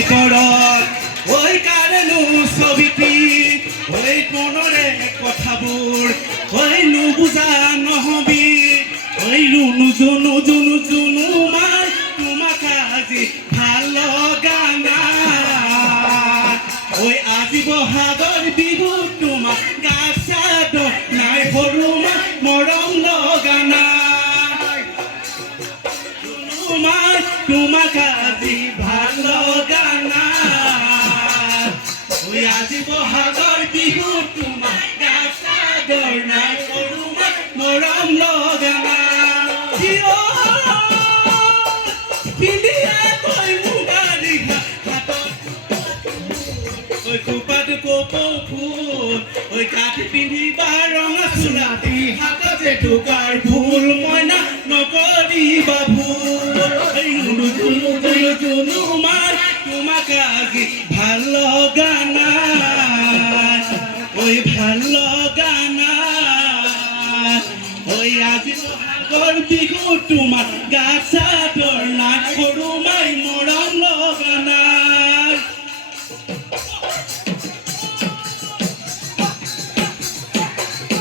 ভিতৰত ঐ কাৰেনো ছবিটি ঐ মনৰে কথাবোৰ ঐ নুবুজা নহবি ঐ ৰুণু জুনু জুনু জুনু মাই তোমাক আজি ভাল লগা নাই ঐ আজি বহাগৰ বিহু তোমাক গা চাদৰ নাই সৰু মাই মৰম লগা নাই মাই তোমাক আজি ভাল লগা নাই ঐ আজি বহাগৰ বিহু তোমাক গা চাদৰ নাই সৰু মাই মৰম লগা নাই পিন্ধিয়া কৈ মুগাৰী হাতত ঐ কুপাত কপৌ ফুল ঐ গাঁঠ পিন্ধিবা ৰঙা চোলাটি হাতত এটুকাৰ ফুল মইনা নকৰিবা ভুল জুনু মাই তোমাক আজি ভাল লগা নাই ঐ ভাল লগা নাই ঐ আজি বহাগৰ বিহু তোমাক গা চাদৰ নাই সৰু মাই মৰম